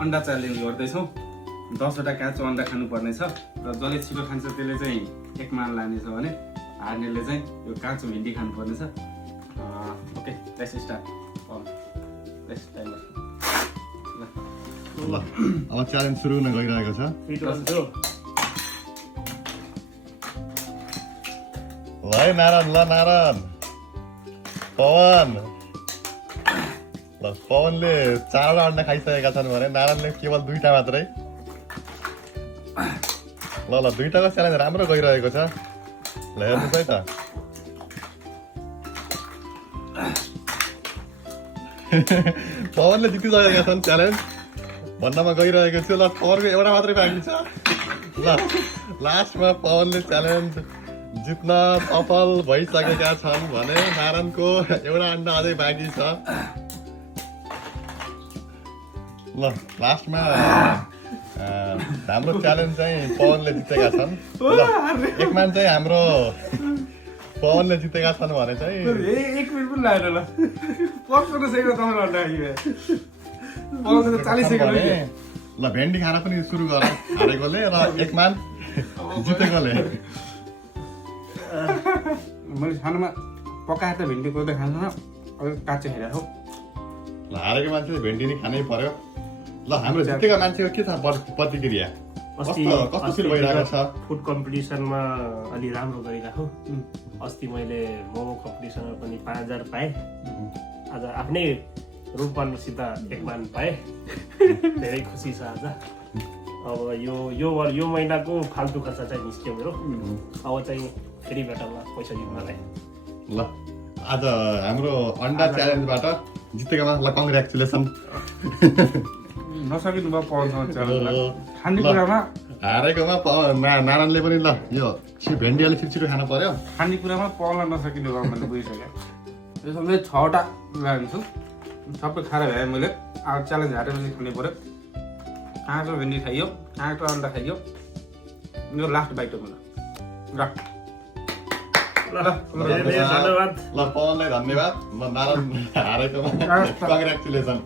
अन्डा च्यालेन्ज गर्दैछौँ। 10वटा काँचो अन्डा खानुपर्ने छ र जसले छिटो खान्छ त्यसले चाहिँ 1 मान लानेछ भने हार्नेले चाहिँ यो काँचो भिन्डी खानुपर्ने छ। Okay let's start. Let's timer ल अब च्यालेन्ज सुरु हुन गइरहेको छ। ल है नारायण, ल नारायण, पवन, ल पवनले 4वटा अन्डा खाइसकेका छन् भने नारायणले केवल 2टा मात्रै। ल 2टाको च्यालेन्ज राम्रो गइरहेको छ। ल हेर्नुहोस् है त। पवनले जितिसकेका छन् च्यालेन्ज भन्नमा गइरहेको छु। ल पवनको एउटा मात्रै बाँकी छ। ल लास्टमा पवनले च्यालेन्ज जित्न सफल भइसकेका छन् भने नारायणको एउटा अन्डा अझै बाँकी छ। ल लास्टमा हाम्रो च्यालेन्ज चाहिँ पवनले जितेका छन्। ल 1 मान चाहिँ हाम्रो पवनले जितेका छन् भने चाहिँ 1 मिनट पनि लाग्यो। ल 55 सेकेन्ड तपाईँ अन्डा खाइयो। 40 सेकेन्ड हो। ल भेन्डी खाना पनि सुरु गर, हारेकोले र 1 मान जितेकोले। मैले खानामा पकाएर त भिन्डी कोही त खाँदैन, अलिक काँचो खाइरहेको। ल हारेको मान्छेले भेन्डी नै खानै पर्यो। ल हाम्रो जितेका मान्छेको के छ प्रतिक्रिया? कस्तो फिल भइरहेको छ? फुड कम्पिटिसनमा अलि राम्रो गरिरहेको। अस्ति मैले मोमो कम्पिटिसनमा पनि 5000 पाएँ। आज आफ्नै रूपसित 1 मान पाएँ। धेरै खुसी छ आज। अब यो महिनाको फाल्तु खर्च चाहिँ निस्क्यो मेरो। अब चाहिँ फेरि भेटौँला पैसा जित्नलाई। ल आज हाम्रो अन्डा च्यालेन्जबाट जितेकोमा ल कङ्ग्रेचुलेसन। नसकिनु भयो पवनसँग च्यालेन्ज। खानेकुरामा हारेकोमा नारायणले पनि ल यो भेन्डी अलिक छिटो खानु पर्यो। खानेकुरामा पवनलाई नसकिनु भयो मैले बुझिसकेँ। यसो मैले 6वटा लान्छु, सबै खाएर भए मैले। अब च्यालेन्ज हारेपछि खानै पर्यो। काँचो भिन्डी खाइयो, काँचो अन्डा खाइयो। यो लास्ट बाइट हो मलाई। धन्यवाद। ल पवनलाई धन्यवाद। ल नारायण हारेकोमा कङ्ग्रेचुलेसन।